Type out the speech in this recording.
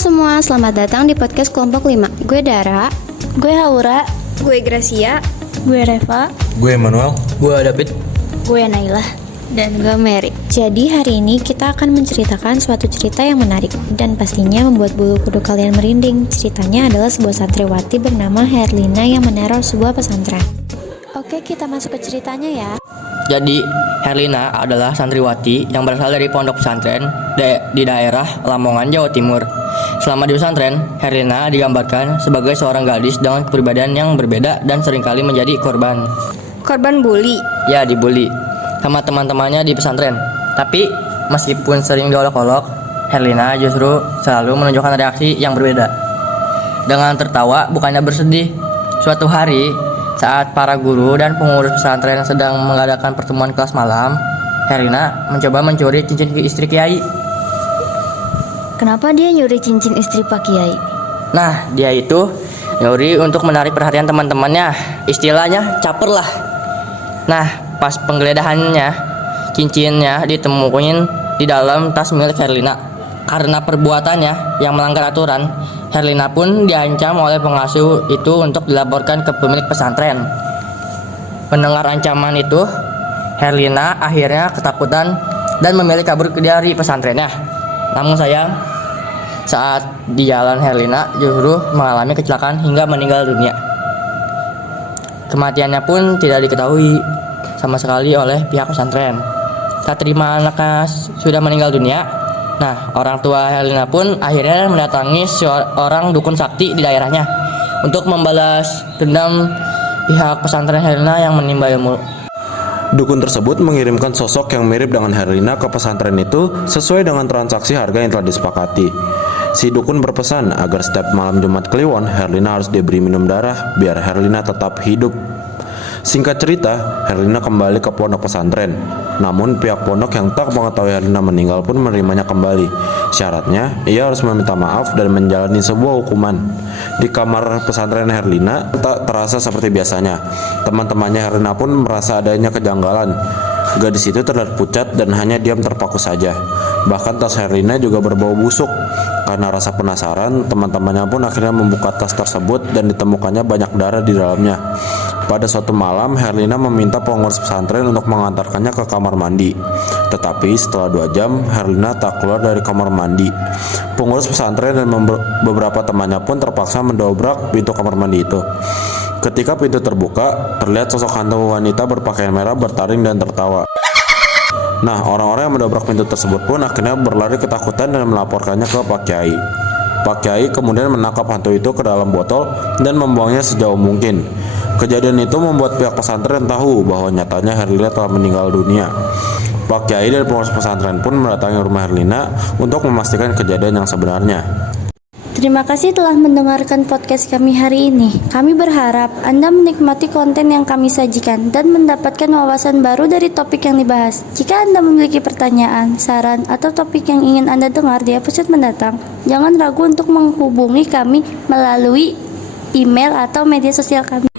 semua, selamat datang di podcast kelompok 5. Gue Dara. Gue Haura. Gue Gracia. Gue Reva. Gue Emmanuel. Gue David. Gue Nailah. Dan gue Mary. Jadi hari ini kita akan menceritakan suatu cerita yang menarik dan pastinya membuat bulu kuduk kalian merinding. Ceritanya adalah sebuah santriwati bernama Herlina yang meneror sebuah pesantren. Oke, kita masuk ke ceritanya ya. Jadi, Herlina adalah santriwati yang berasal dari pondok pesantren di daerah Lamongan, Jawa Timur. Selama di pesantren, Herlina digambarkan sebagai seorang gadis dengan kepribadian yang berbeda dan seringkali menjadi korban. Korban bully. Ya, dibully sama teman-temannya di pesantren. Tapi, meskipun sering diolok-olok, Herlina justru selalu menunjukkan reaksi yang berbeda. Dengan tertawa, bukannya bersedih. Suatu hari, saat para guru dan pengurus pesantren sedang mengadakan pertemuan kelas malam, Herlina mencoba mencuri cincin istri Kiai. Kenapa dia nyuri cincin istri Pak Kiai? Nah, dia itu nyuri untuk menarik perhatian teman-temannya. Istilahnya caper lah. Nah, pas penggeledahannya, cincinnya ditemukan di dalam tas milik Herlina. Karena perbuatannya yang melanggar aturan, Herlina pun diancam oleh pengasuh itu untuk dilaporkan ke pemilik pesantren. Mendengar ancaman itu, Herlina akhirnya ketakutan dan memilih kabur dari pesantrennya. Namun sayang, saat di jalan Herlina justru mengalami kecelakaan hingga meninggal dunia. Kematiannya pun tidak diketahui sama sekali oleh pihak pesantren. Tak terima anaknya sudah meninggal dunia, nah, orang tua Herlina pun akhirnya mendatangi seorang dukun sakti di daerahnya untuk membalas dendam pihak pesantren Herlina yang menimba ilmu. Dukun tersebut mengirimkan sosok yang mirip dengan Herlina ke pesantren itu sesuai dengan transaksi harga yang telah disepakati. Si dukun berpesan agar setiap malam Jumat Kliwon, Herlina harus diberi minum darah biar Herlina tetap hidup. Singkat cerita, Herlina kembali ke pondok pesantren. Namun pihak pondok yang tak mengetahui Herlina meninggal pun menerimanya kembali. Syaratnya, ia harus meminta maaf dan menjalani sebuah hukuman. Di kamar pesantren Herlina tak terasa seperti biasanya. Teman-temannya Herlina pun merasa adanya kejanggalan. Gadis itu terlihat pucat dan hanya diam terpaku saja. Bahkan tas Herlina juga berbau busuk. Karena rasa penasaran, teman-temannya pun akhirnya membuka tas tersebut dan ditemukannya banyak darah di dalamnya. Pada suatu malam, Herlina meminta pengurus pesantren untuk mengantarkannya ke kamar mandi. Tetapi setelah 2 jam, Herlina tak keluar dari kamar mandi. Pengurus pesantren dan beberapa temannya pun terpaksa mendobrak pintu kamar mandi itu. Ketika pintu terbuka, terlihat sosok hantu wanita berpakaian merah bertaring dan tertawa. Nah, orang-orang yang mendobrak pintu tersebut pun akhirnya berlari ketakutan dan melaporkannya ke Pak Kiai. Pak Kiai kemudian menangkap hantu itu ke dalam botol dan membuangnya sejauh mungkin. Kejadian itu membuat pihak pesantren tahu bahwa nyatanya Herlina telah meninggal dunia. Pak Kiai dan pengurus pesantren pun mendatangi rumah Herlina untuk memastikan kejadian yang sebenarnya. Terima kasih telah mendengarkan podcast kami hari ini. Kami berharap Anda menikmati konten yang kami sajikan dan mendapatkan wawasan baru dari topik yang dibahas. Jika Anda memiliki pertanyaan, saran, atau topik yang ingin Anda dengar di episode mendatang, jangan ragu untuk menghubungi kami melalui email atau media sosial kami.